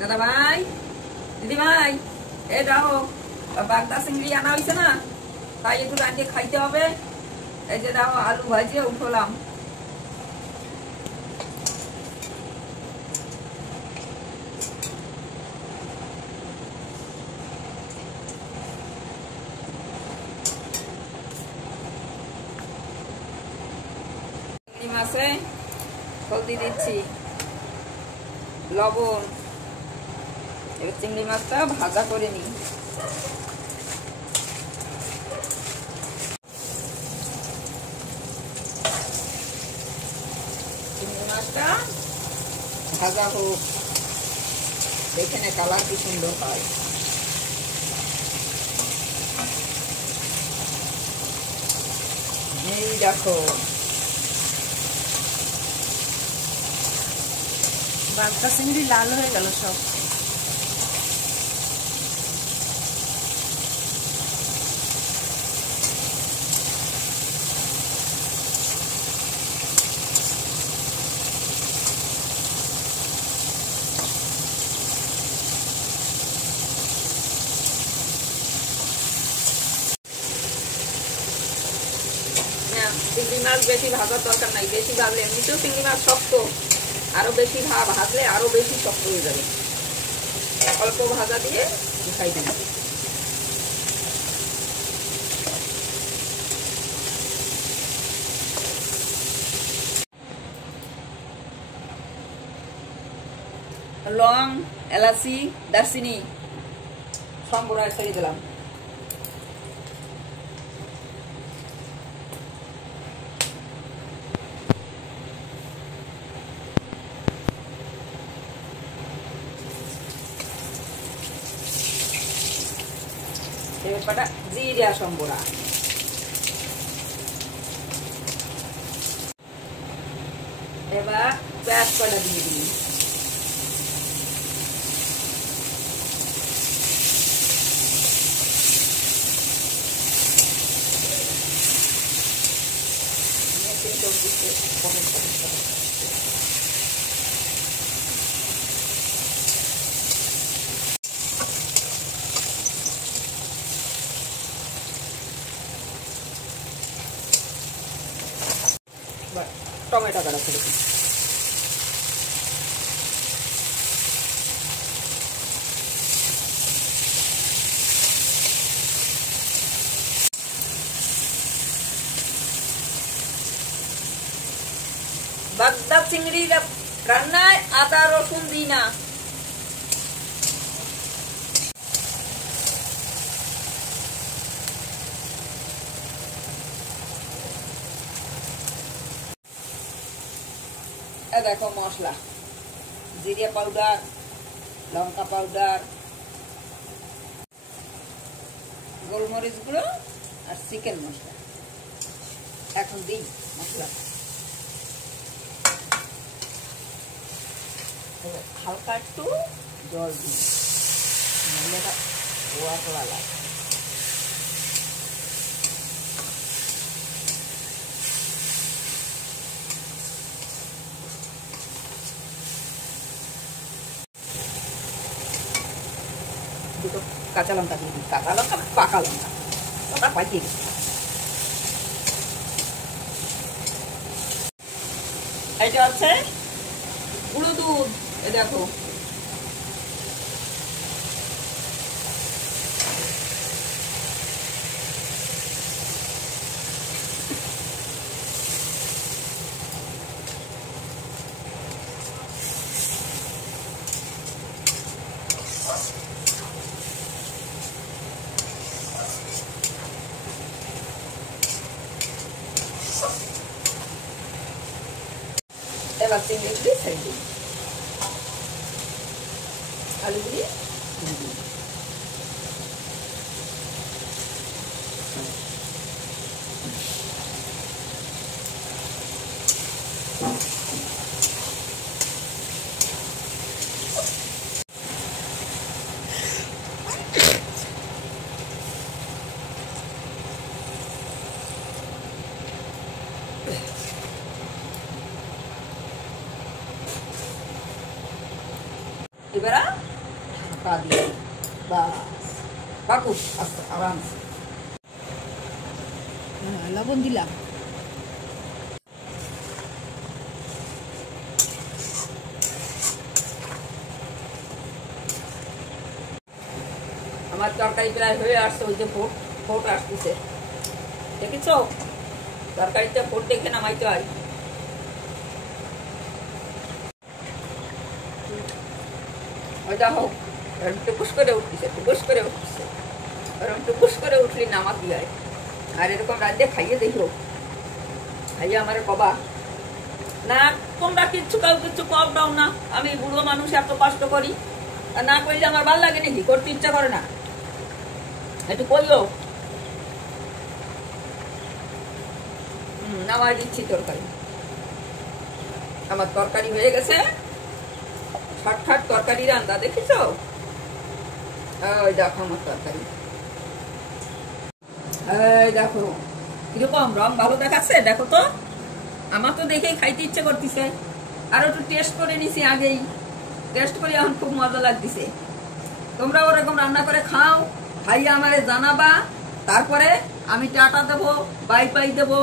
দাদা ভাই, দিদি ভাই, এই দেখো বাগদা চিংড়ি আনা হয়েছে না, তাই একটু রাঁধে খাইতে হবে। এই যে দেখো আলু ভাজিয়ে উঠলাম। চিংড়ি মাছে হলদি দিচ্ছি, লবণ। এবার চিংড়ি মাছটা ভাজা করে নিই। চিংড়ি মাছটা ভাজা হোক, এখানে কালার কি সুন্দর হয়। এই দেখো বাগদা চিংড়ি লাল হয়ে গেল সব। চিংড়ি মাছ বেশি ভাজার দরকার নাই, বেশি ভাজলে এমনিতেও চিংড়ি মাছ শক্ত, আরো বেশি ভাজলে আরো বেশি শক্ত হয়ে যাবে। অল্প ভাজা দিয়ে খাই দেন। লং, এলাচি, দারচিনি সব গুঁড়ায় ছেড়ে দিলাম। এবারটা জিরা সম্বরা, এবার পেঁয়াজ কটা দিয়ে দিই। টমেটো কাটা করে দিই। বাগদা চিংড়ি রান্নায় আদা রসুন দিই না। দেখো মশলা, জিরা পাউডার, লঙ্কা পাউডার, গোলমরিচ গুঁড়ো আর চিকেন মশলা। এখন দিই মশলা, হালকা একটু জল দিই, মশলাটা ধোয়া করা লাগে। দুটো কাঁচা লঙ্কা দিয়ে দিই, কাঁচা লঙ্কা পাকা লঙ্কা, ওটা পাকিয়ে দিই। এটা হচ্ছে গুঁড়ো দুধ, এ দেখো এবার চিংড়িগুলি ছেড়ে দিই, আলুগুলি এবার ঢাকা দিয়ে বাস পাকু আস্তে আরামসে। লবণ দিলাম। আমার তরকারি প্রায় হয়ে আসছে, ওই যে ফোট ফোট আসতেছে, দেখেছ? তরকারিটা ফোট দেখে নামাইতে হয়। ওই দেখো টুকুস করে উঠতেছে, টুকুস করে উঠতেছে, এরকম টুকুস করে উঠলি নামাতে হয়। আর এরকম রাজ্যে খাইয়ে দেখো, খাইয়ে আমার কবা না তোমরা কিচ্ছু কাউ কিচ্ছু কম দাও না, আমি বুড়ো মানুষ এত কষ্ট করি, আর না করলে আমার ভালো লাগে নাকি? করতে ইচ্ছা করে না? একটু করিও। নামাই দিচ্ছি তরকারি। আমার তরকারি হয়ে গেছে, ছটফট তরকারি রান্না, দেখেছ? ওই দেখো আমার তরকারি, এই দেখো কিরকম রং ভালো দেখাচ্ছে, দেখো তো। আমার তো দেখেই খাইতে ইচ্ছে করতেছে, আর একটু টেস্ট করে নিছি আগেই, টেস্ট করে এখন খুব মজা লাগতেছে। তোমরা ওরকম রান্না করে খাও, খাইয়ে আমারে জানাবা, তারপরে আমি টাটা দেবো, বাই বাই দেবো।